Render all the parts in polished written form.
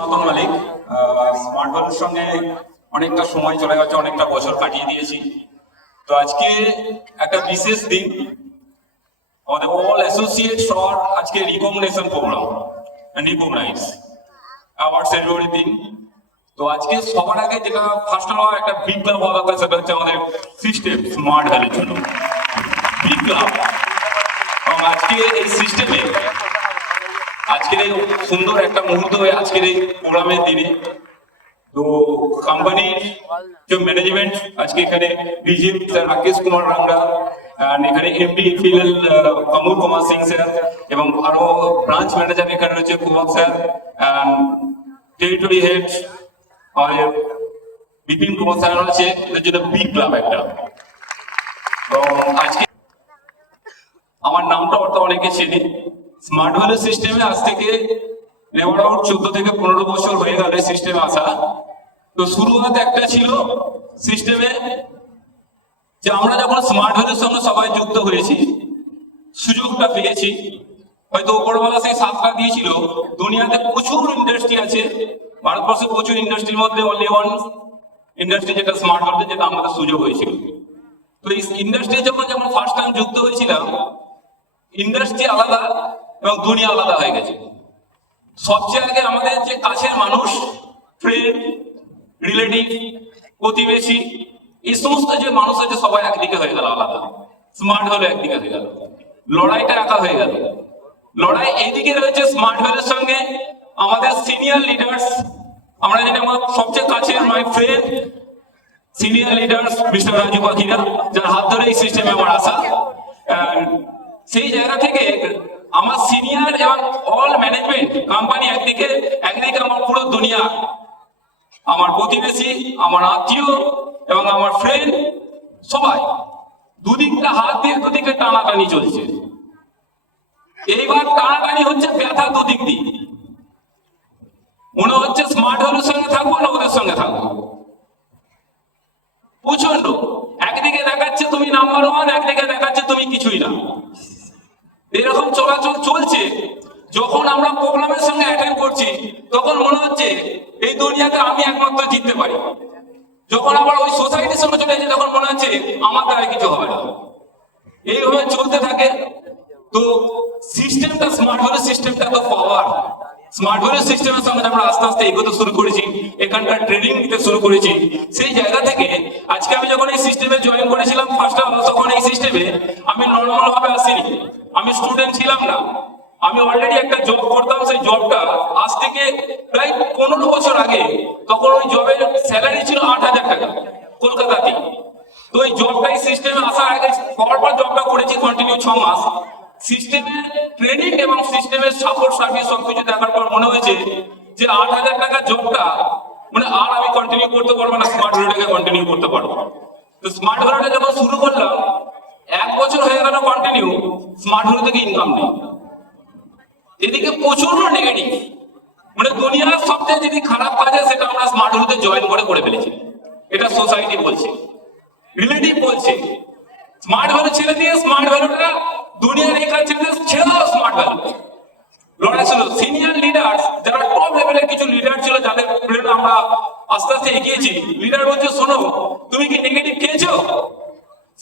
রতন মালিক। Smart ভ্যালুর সঙ্গে অনেকটা সময় চলে গেছে, অনেকটা বছর কাটিয়ে দিয়েছি। তো আজকে একটা বিশেষ দিন, আমাদের অল অ্যাসোসিয়েট সবার আজকে রিকগনিশন প্রোগ্রাম, রিকগনাইজ অ্যাওয়ার্ড সেরিমনির দিন। তো আজকে সবার আগে যেটা ফার্স্ট হওয়া একটা বিগ ক্লাব হওয়া দরকার, সেটা হচ্ছে আমাদের সিস্টেম স্মার্ট ভ্যালুর জন্য বিগ ক্লাব। এবং আজকে এই সিস্টেমে আজকের এই সুন্দর একটা মুহূর্ত হয়ে আজকের এই প্রোগ্রামের দিনে তো কোম্পানির যে ম্যানেজমেন্ট আজকে এখানে ডিজি স্যার রাকেশ কুমার রাংরা, এখানে এমডি ফিল কমল কুমার সিং স্যার, এবং আরো ব্রাঞ্চ ম্যানেজার এখানে রয়েছে কুমার স্যার, টেরিটরি হেড আমাদের বিপিন কুমার স্যার আছে। এদের জন্য বিগ ক্লাব একটা। আজকে আমার নামটা অনেকে চেনে। স্মার্ট ভ্যালু সিস্টেমে আজ থেকে অ্যাবাউট 14 থেকে 15 বছর হয়ে গেল সিস্টেমে আসা। তো শুরুতে একটা ছিল সিস্টেমে যে আমরা যখন স্মার্ট ভ্যালুর সঙ্গে সবাই যুক্ত হয়েছি, সুযোগটা পেয়েছি, হয়তো উপরওয়ালা সেই সাতটা দিয়েছিল। দুনিয়াতে প্রচুর ইন্ডাস্ট্রি আছে, ভারতবর্ষে প্রচুর ইন্ডাস্ট্রির মধ্যে অনলি ওয়ান ইন্ডাস্ট্রি যেটা স্মার্ট ভ্যালু, যেটা আমাদের সুযোগ হয়েছিল। তো এই ইন্ডাস্ট্রি যখন ফার্স্ট টাইম যুক্ত হয়েছিলাম, ইন্ডাস্ট্রি আলাদা এবং দুনিয়া আলাদা হয়ে গেছে। সবচেয়ে আগে আমাদের যে কাছের মানুষ, ফ্রেন্ড, রিলেটিভ, প্রতিবেশী, এই সমস্ত যে মানুষ আছে সবাই একদিকে হয়ে গেল আলাদা। স্মার্ট ভ্যালু একদিকে হয়ে গেল, লড়াইটা একা হয়ে গেল। লড়াই এইদিকে রয়েছে স্মার্ট ভ্যালুর সঙ্গে আমাদের সিনিয়র লিডার্স, আমরা যেটা আমার সবচেয়ে কাছের my friend senior leaders mister Raju পাখিরা, যার হাত ধরে এই সিস্টেমে আমার আসা। সেই জায়গা থেকে আমার সিনিয়র এবং অল ম্যানেজমেন্ট কোম্পানি একদিকে আমার পুরো দুনিয়া, আমার প্রতিবেশী, আমার আত্মীয় এবং আমার ফ্রেন্ড, সবাই দুদিকটা হাত দিয়ে দুদিকে টানাটানি চলছে। এইবার টানাটানি হচ্ছে ব্যথা দুদিক দিয়ে। মনে হচ্ছে স্মার্ট ভ্যালুর সঙ্গে থাকবো না ওদের সঙ্গে থাকবো। প্রচন্ড একদিকে দেখাচ্ছে তুমি নাম্বার ওয়ান, একদিকে দেখাচ্ছে তুমি কিছুই না। এরকম চলাচল চলছে। যখন আমরা প্রোগ্রামের সঙ্গে অ্যাটেন্ড করছি তখন মনে হচ্ছে এই দুনিয়াতে আমি একমাত্র জিততে পারি। যখন আবার ওই সোসাইটির সঙ্গে চলে যাচ্ছে তখন মনে হচ্ছে আমার দ্বারা কিছু হবে না। এইভাবে চলতে থাকে। তো সিস্টেমটা, স্মার্ট ভ্যালু সিস্টেমটা তো পাওয়ার। স্মার্ট ভ্যালু সিস্টেমের সঙ্গে আমরা আস্তে আস্তে এগোতে শুরু করেছি, এখানকার ট্রেনিং দিতে শুরু করেছি। সেই জায়গা থেকে আজকে আমি যখন এই সিস্টেমে জয়েন করেছিলাম ফার্স্ট টাইম, তখন এই সিস্টেমে আমি নর্মাল ভাবে আসিনি, আমি স্টুডেন্ট ছিলাম না, আমি অলরেডি একটা জব করতাম। সেই জবটা আজ থেকে প্রায় 15 বছর আগে, তখন ওই জবের স্যালারি ছিল 8,000 টাকা কলকাতাতে। তো ওই জবটাই সিস্টেমে আসার আগে পর জবটা করেছি কন্টিনিউ 6 মাস। সিস্টেমের ট্রেনিং এবং সিস্টেমের সাপোর্ট সার্ভিস সবকিছু দেখার পর মনে হয়েছে যে 8,000 টাকা জবটা আর আমি কন্টিনিউ করতে পারবো না, স্মার্ট ভ্যালুটাকে কন্টিনিউ করতে পারবো। তো স্মার্ট ভ্যালুটা যখন শুরু করলাম, 1 বছর হয়ে গেল কন্টিনিউ, স্মার্ট ভ্যালু থেকে ইনকাম নেই। এদিকে প্রচন্ড নেগেটিভ, দুনিয়ার সবচেয়ে যদি খারাপ কাজ হয় সেটা আমরা স্মার্ট ভ্যালুতে জয়েন করে ফেলেছি। এটা সোসাইটি বলছে, রিলেটিভ বলছে। স্মার্ট ভ্যালু ছেড়ে দিয়ে স্মার্ট ভ্যালুটা দুনিয়ার এই কাজ ছেড়ে দাও। স্মার্ট ভ্যালু লড়াই ছিল সিনিয়র লিডার, যারা টপ লেভেলের কিছু লিডার ছিল, যাদের আমরা আস্তে আস্তে এগিয়েছি। লিডার বলছে শোনো, তুমি কি নেগেটিভ খেয়েছো?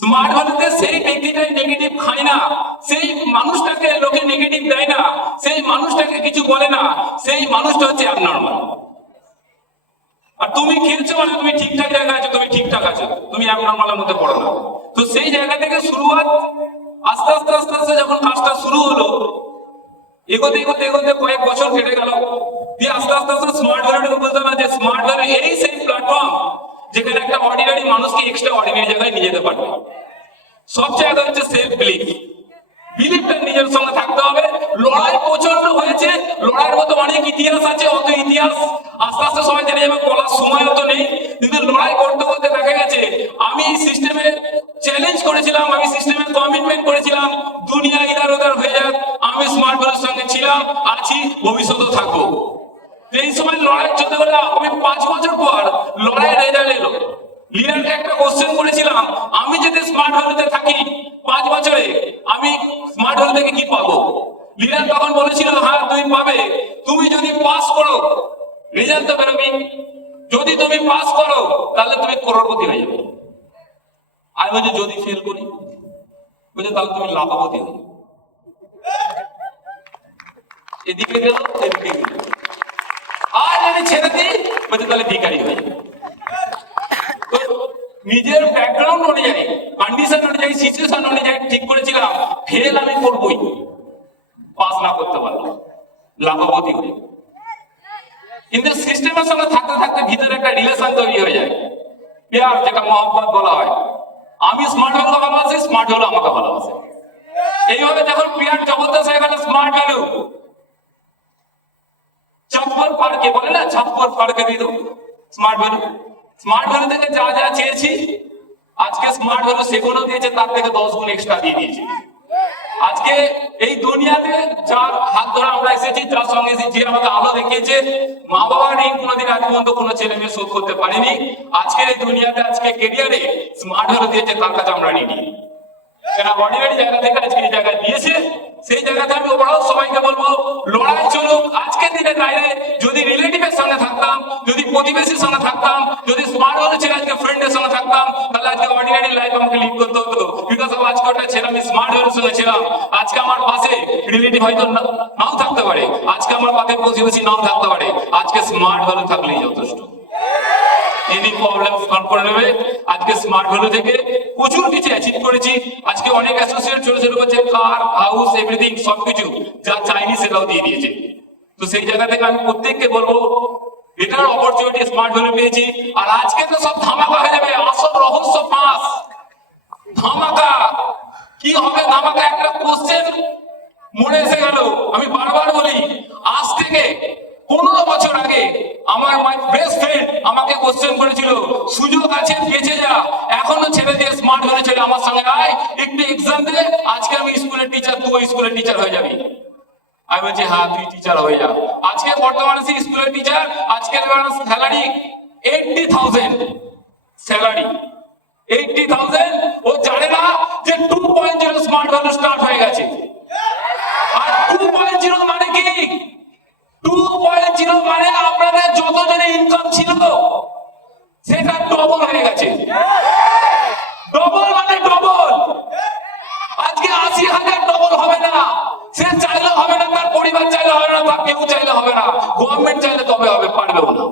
স্মার্ট ভ্যালুতে সেই ব্যক্তিটাই নেগেটিভ খায় না, সেই মানুষটাকে লোকে নেগেটিভ দেয় না, সেই মানুষটাকে কিছু বলে না, সেই মানুষটা হচ্ছে অ্যাবনর্মাল। আর তুমি খেলছো মানে তুমি ঠিকঠাক জায়গায় আছো, তুমি ঠিকঠাক আছো, তুমি অ্যাবনর্মালের মধ্যে পড়ো না। তো সেই জায়গা থেকে শুরুয়াত, আস্তে আস্তে আস্তে আস্তে যখন কাজটা শুরু হলো, এগোতে এগোতে এগোতে কয়েক বছর কেটে গেল। দিয়ে আস্তে আস্তে আস্তে স্মার্ট ভ্যালুটাকে বলতে হবে যে স্মার্ট ভ্যালু এই সেই প্ল্যাটফর্ম যেখানে একটা অর্ডিনারি মানুষকে এক্সট্রা অর্ডিনারি জায়গায় নিয়ে যেতে পারবে। সবচেয়ে আগে হচ্ছে সেলফ বিলিফ, বিলিফটা নিজের সঙ্গে থাকতে হবে। লড়াই প্রচন্ড হয়েছে, লড়াইয়ের মতো অনেক ইতিহাস আছে, অত ইতিহাস আস্তে আস্তে সবাই জেনে যাবে, বলার সময় অত নেই। কিন্তু লড়াই করতে করতে দেখা গেছে আমি সিস্টেমে চ্যালেঞ্জ করেছিলাম, আমি সিস্টেমে কমিটমেন্ট করেছিলাম, দুনিয়া ইধার ওধার হয়ে যাক, আমি স্মার্ট ভ্যালুর সঙ্গে ছিলাম, আছি, ভবিষ্যতেও থাকবো। এই সময় লড়াই চলতে গেলে আমি 5 বছর পর লড়াইয়ের রেজাল্ট এলো। লিডারকে একটা কোশ্চেন করেছিলাম, আমি যদি স্মার্ট ভ্যালুতে থাকি 5 বছরে আমি স্মার্ট ভ্যালু থেকে কি পাবো? লিডার তখন বলেছিল হ্যাঁ তুমি পাবে, তুমি যদি পাস করো রেজাল্ট তো বেরোবি। যদি তুমি পাস করো তাহলে তুমি করোড়পতি হয়ে যাবে। আমি বলছি যদি ফেল করি, বলছে তাহলে তুমি লাখপতি হয়ে যাবে। এদিকে গেল এদিকে গেল। আর যদি ছেড়ে দিই বলছে তাহলে ভিখারি হয়ে যাবে। তো নিজের ব্যাকগ্রাউন্ড অনুযায়ী, কন্ডিশন অনুযায়ী, সিচুয়েশন অনুযায়ী ঠিক করেছিলাম ফেল আমি করবই, পাস না করতে পারলাম লাখপতি হয়ে। কিন্তু সিস্টেমের সঙ্গে থাকতে থাকতে ভিতরে একটা রিলেশন তৈরি হয়ে যায়, প্যার, যেটা মহব্বত বলা হয়। আমি স্মার্ট ভ্যালুকে ভালোবাসি, স্মার্ট ভ্যালু আমাকে ভালোবাসে। এইভাবে যখন প্যার জবরদস্ত হয়ে গেল স্মার্ট ভ্যালু, চপ্পল পার্কে বলে না, চপ্পল পার্কে দিয়ে দেবো স্মার্ট ভ্যালু। স্মার্ট ভ্যালু থেকে যা যা চেয়েছি আজকে স্মার্ট ভ্যালু সেগুলো দিয়েছে, তার থেকে 10 গুণ এক্সট্রা দিয়ে দিয়েছে। আজকে এই দুনিয়াতে যার হাত ধরে আমরা এসেছি, যার সঙ্গে এসেছি, আমাকে আলো দেখিয়েছে, মা বাবা নেই কোনোদিন আজ পর্যন্ত কোনো ছেলে মেয়ে শোধ করতে পারেনি। আজকের এই দুনিয়াতে, আজকে কেরিয়ারে স্মার্ট ভ্যালু দিয়েছে, তার কাছে আমরা রেডি। কেন অর্ডিনারি জায়গা থেকে আজকে এই জায়গায় দিয়েছে, সেই জায়গাতে আমি ওভারঅল সবাইকে বলবো লড়াই চলুক। আজকের দিনে দাঁড়িয়ে যদি রিলেটিভের সঙ্গে থাকতাম, যদি প্রতিবেশীর সঙ্গে থাকতাম, যদি স্মার্ট ভ্যালু ছেড়ে আজকে ফ্রেন্ডের সঙ্গে থাকতাম, তাহলে আজকে অর্ডিনারি লাইফ আমাকে লিড করতে হতো। বিকজ অফ আজকে ওটা ছেলে, আমি স্মার্ট ভ্যালুর সঙ্গে ছিলাম। আজকে আমার পাশে রিলেটিভ হয়তো নাও থাকতে পারে, আজকে আমার পাশে প্রতিবেশী নাও থাকতে পারে, আজকে স্মার্ট ভ্যালু থাকলেই যথেষ্ট। এনি প্রবলেম সলভ করে নেবে। আজকে স্মার্ট ভ্যালু থেকে প্রচুর কিছু অ্যাচিভ করেছি। আজকে অনেক অ্যাসোসিয়েট ছোট ছোট করছে, কার, হাউস, এভরিথিং, সবকিছু যা চাইনি সেটাও দিয়ে দিয়েছে। তো সেই জায়গা থেকে আমি প্রত্যেককে বলবো এটার অপরচুনিটি স্মার্ট ভ্যালু পেয়েছি। আর আজকে তো সব ধামাকা হয়ে যাবে, আসল রহস্য ফাঁস। ধামাকা কি হবে? ধামাকা একটা কোশ্চেন মনে এসে গেল। আমি বারবার বলি, আজ থেকে 15 বছর আগে আমার মাই বেস্ট ফ্রেন্ড আমাকে কোশ্চেন করেছিল, সুযোগ আছে বেঁচে যা, এখনো ছেড়ে দিয়ে স্মার্ট ভ্যালু ছেড়ে আমার সঙ্গে আয়, একটু এক্সাম দে, আজকে আমি স্কুলের টিচার, তুই স্কুলের টিচার হয়ে যাবি। আমি বলছি হ্যাঁ তুই টিচার হয়ে যা। আজকে বর্তমানে সেই স্কুলের টিচার, আজকের স্যালারি 80,000 স্যালারি, 80,000। ও জানে না যে 2.0 স্মার্ট ভ্যালু স্টার্ট হয়ে গেছে। আর 2.0 মানে কি? 2.0 মানে আপনাদের যতজনের ইনকাম ছিল সেটা ডবল হয়ে গেছে। ডবল মানে ডবল। আজকে 80,000 ডবল হবে না, সে চাইলে হবে না, তার পরিবার চাইলে হবে না, তার কেউ চাইলে হবে না, গভর্নমেন্ট চাইলে তবে হবে, পারবেও না।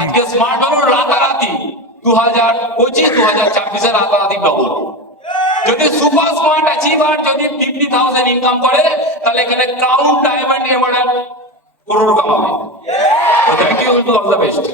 আজকে স্মার্ট ভ্যালু রাতারাতি 2025 2024 রাতারাতি ডবল। যদি সুপার স্মার্ট অ্যাচিভার যদি 50,000 ইনকাম করে, তাহলে এখানে ক্রাউন, ডায়মন্ড, এমারাল্ড, করোড় কামাবে। Thank you, all the best.